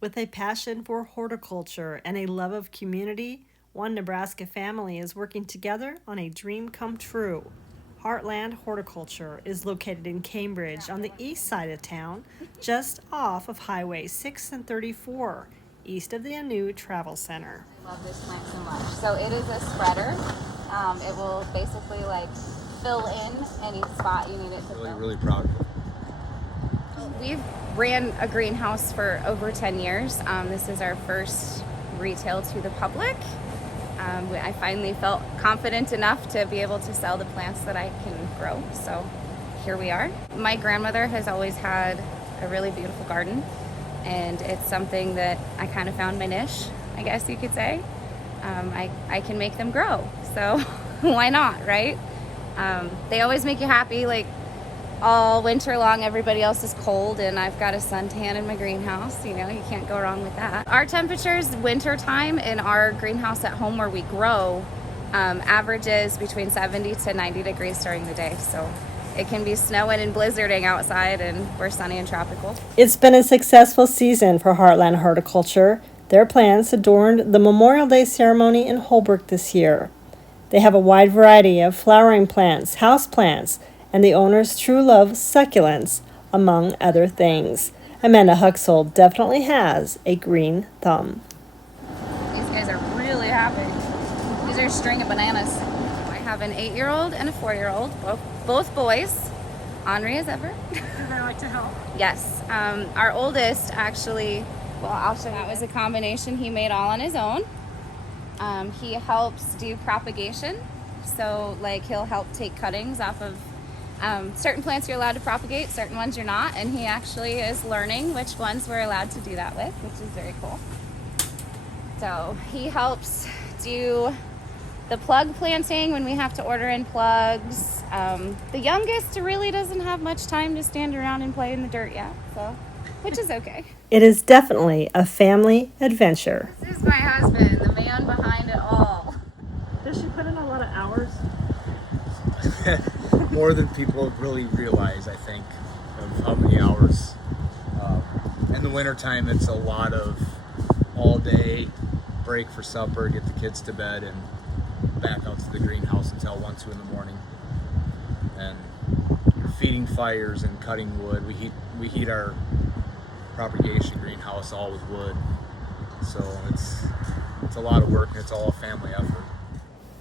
With a passion for horticulture and a love of community, one Nebraska family is working together on a dream come true. Heartland Horticulture is located in Cambridge on the east side of town, just off of Highway 6 and 34, east of the new travel center. I love this plant so much. So it is a spreader. It will basically fill in any spot you need it to fill. Really proud of it. We've ran a greenhouse for over 10 years. This is our first retail to the public. I finally felt confident enough to be able to sell the plants that I can grow. So here we are. My grandmother has always had a really beautiful garden, and it's something that I kind of found my niche, I guess you could say. I can make them grow, so why not, right? They always make you happy. All winter long, everybody else is cold, and I've got a suntan in my greenhouse. You can't go wrong with that. Our temperatures winter time in our greenhouse at home where we grow averages between 70 to 90 degrees during the day. So it can be snowing and blizzarding outside, and we're sunny and tropical. It's been a successful season for Heartland Horticulture. Their plants adorned the Memorial Day ceremony in Holbrook this year. They have a wide variety of flowering plants, house plants, and the owner's true love succulents, among other things. Amanda Huxold definitely has a green thumb. These guys are really happy. These are a string of bananas. I have an 8-year-old and a 4-year-old, both boys. Ornery as ever. Do they like to help? Yes. Our oldest actually, I'll show you. That was a combination he made all on his own. He helps do propagation. So he'll help take cuttings off of certain plants you're allowed to propagate, certain ones you're not, and he actually is learning which ones we're allowed to do that with, which is very cool. So he helps do the plug planting when we have to order in plugs. The youngest really doesn't have much time to stand around and play in the dirt yet, so which is okay. It is definitely a family adventure. This is my husband, the man behind it all. Does she put in a lot of hours? More than people really realize, I think, of how many hours. In the wintertime, it's a lot of all day, break for supper, get the kids to bed, and back out to the greenhouse until 1, 2 in the morning. And feeding fires and cutting wood. We heat our propagation greenhouse all with wood. So it's a lot of work, and it's all a family effort.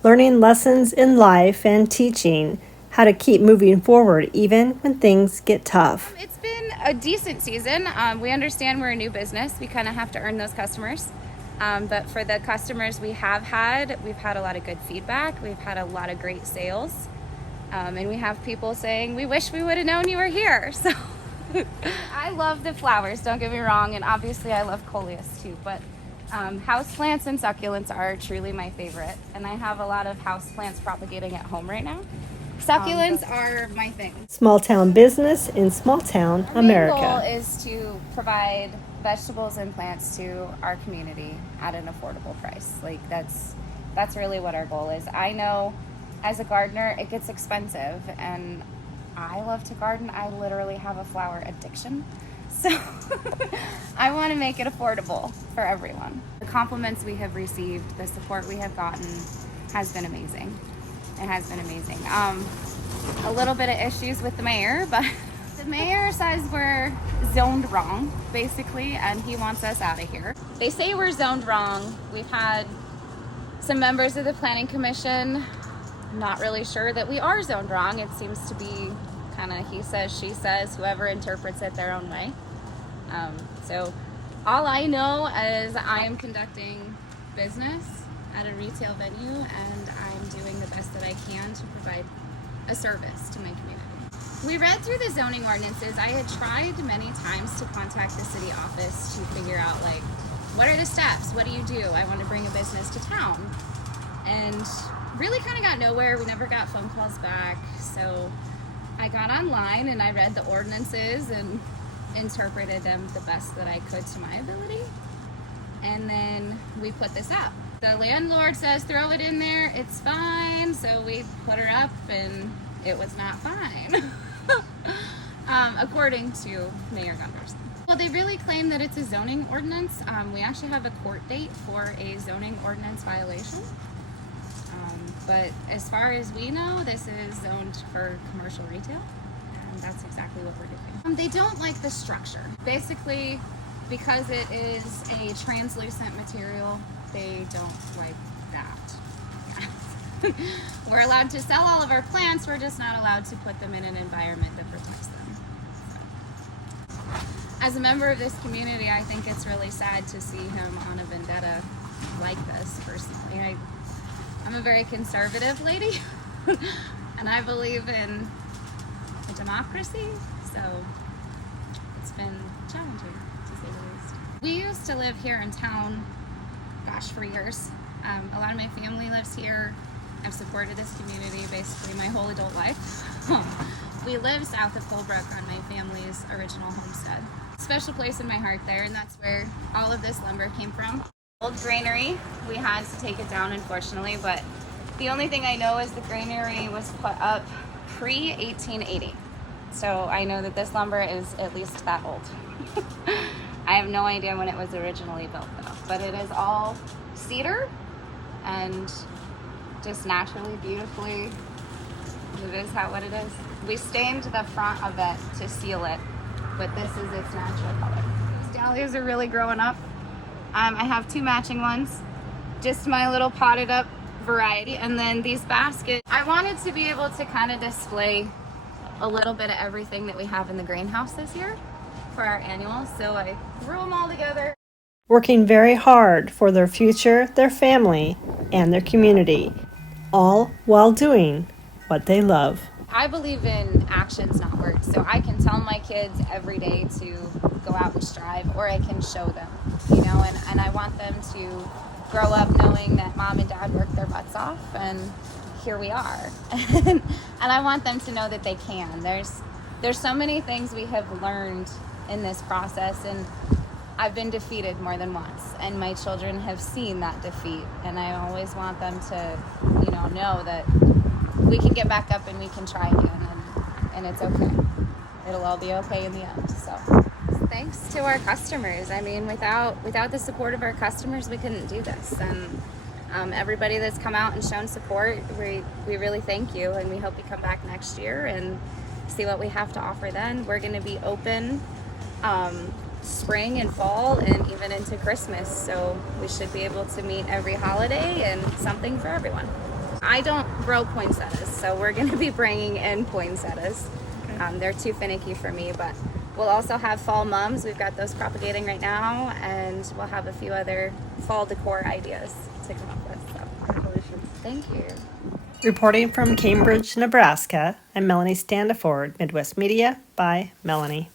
Learning lessons in life and teaching how to keep moving forward even when things get tough. It's been a decent season. We understand we're a new business. We kind of have to earn those customers. But for the customers we've had a lot of good feedback. We've had a lot of great sales. And we have people saying, we wish we would have known you were here. So I love the flowers, don't get me wrong. And obviously I love coleus too. But houseplants and succulents are truly my favorite. And I have a lot of houseplants propagating at home right now. Succulents are my thing. Small town business in small town America. Our main goal is to provide vegetables and plants to our community at an affordable price. That's really what our goal is. I know as a gardener it gets expensive, and I love to garden. I literally have a flower addiction. So I want to make it affordable for everyone. The compliments we have received, the support we have gotten has been amazing. It has been amazing. A little bit of issues with the mayor, but the mayor says we're zoned wrong, basically, and he wants us out of here. They say we're zoned wrong. We've had some members of the planning commission not really sure that we are zoned wrong. It seems to be kind of he says, she says, whoever interprets it their own way. So all I know is I am conducting business at a retail venue, and I'm doing the best that I can to provide a service to my community. We read through the zoning ordinances. I had tried many times to contact the city office to figure out what are the steps? What do you do? I want to bring a business to town. And really kind of got nowhere. We never got phone calls back. So I got online and I read the ordinances and interpreted them the best that I could to my ability. And then we put this up. The landlord says throw it in there, it's fine. So we put her up and it was not fine. According to Mayor Gunderson. Well, they really claim that it's a zoning ordinance. We actually have a court date for a zoning ordinance violation. But as far as we know, this is zoned for commercial retail, and that's exactly what we're doing. They don't like the structure. Basically, because it is a translucent material, they don't like that. Yeah. We're allowed to sell all of our plants, we're just not allowed to put them in an environment that protects them. So, as a member of this community, I think it's really sad to see him on a vendetta like this, personally. I'm a very conservative lady, and I believe in a democracy, so it's been challenging, to say the least. We used to live here in town, gosh, for years. A lot of my family lives here. I've supported this community basically my whole adult life. We live south of Colebrook on my family's original homestead. Special place in my heart there, and that's where all of this lumber came from. Old granary, we had to take it down, unfortunately, but the only thing I know is the granary was put up pre-1880. So I know that this lumber is at least that old. I have no idea when it was originally built though, but it is all cedar and just naturally, beautifully, it is what it is. We stained the front of it to seal it, but this is its natural color. These dahlias are really growing up. I have 2 matching ones, just my little potted up variety, and then these baskets. I wanted to be able to kind of display a little bit of everything that we have in the greenhouse this year for our annual, so I threw them all together. Working very hard for their future, their family, and their community, all while doing what they love. I believe in actions, not words. So I can tell my kids every day to go out and strive, or I can show them, and I want them to grow up knowing that mom and dad worked their butts off, and here we are. And I want them to know that they can. There's so many things we have learned in this process, and I've been defeated more than once, and my children have seen that defeat, and I always want them to, know that we can get back up and we can try again, and it's okay. It'll all be okay in the end. So thanks to our customers. I mean, without the support of our customers, we couldn't do this. And everybody that's come out and shown support, we really thank you, and we hope you come back next year and see what we have to offer then. We're going to be open spring and fall and even into Christmas, so we should be able to meet every holiday and something for everyone. I don't grow poinsettias, so we're going to be bringing in poinsettias. They're too finicky for me, but we'll also have fall mums. We've got those propagating right now, and we'll have a few other fall decor ideas to come up with. So, congratulations. Thank you. Reporting from Cambridge, Nebraska, I'm Melanie Standiford, Midwest Media by Melanie.